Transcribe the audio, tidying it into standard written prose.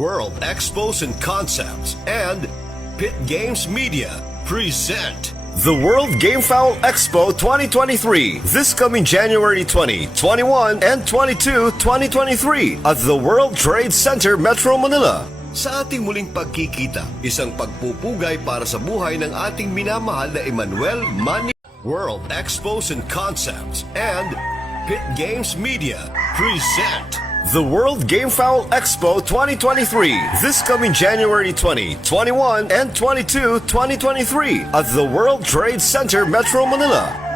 World Expos and Concepts, and Pit Games Media present the World Game Fowl Expo 2023 this coming January 20, 21, and 22, 2023 at the World Trade Center, Metro Manila. Sa ating muling pagkikita, isang pagpupugay para sa buhay ng ating minamahal na Emmanuel Mani. World Expos and Concepts and Pit Games Media present the World Game Fowl Expo 2023 this coming January 20, 21, and 22, 2023 at the World Trade Center, Metro Manila.